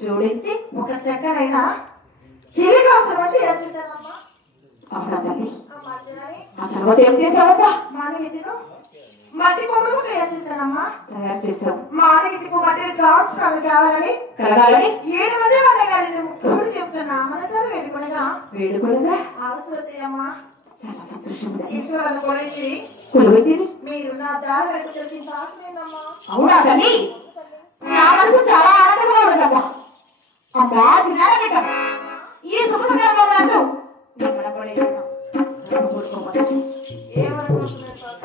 జోడించి ఒక చక్కనైనా చిలిక అవసరం అంటే చేస్తానమ్మా. అవునా తల్లి? ఆ తర్వాత ఏం చేసావమ్మా? మానగిటిను మట్టి కొమ్మలు తయారు తయారు చేసావు. మానగిటికు మట్టి కావాల్సిన కావాలని కలగాలని 7 మంది వాళ్ళని ముఖ్యుడు చెప్తున్నా. మనసారి వేడుకొనగా ఆలస్యం వచ్చాయమ్మా. చాలా సంతోషం. చిలికి వాళ్ళ కొలిచి మీరు నా దారి వెళ్తే తాకునేదమ్మా. అవునా తల్లి? నా మనసు చాలా ఆనందంగా ఉండదమ్మా. అమ్మా వినాలట ఈ శుభ్రంగా నాకు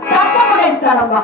తప్పకుండా ఇస్తానమ్మా.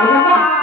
అవునమ్మా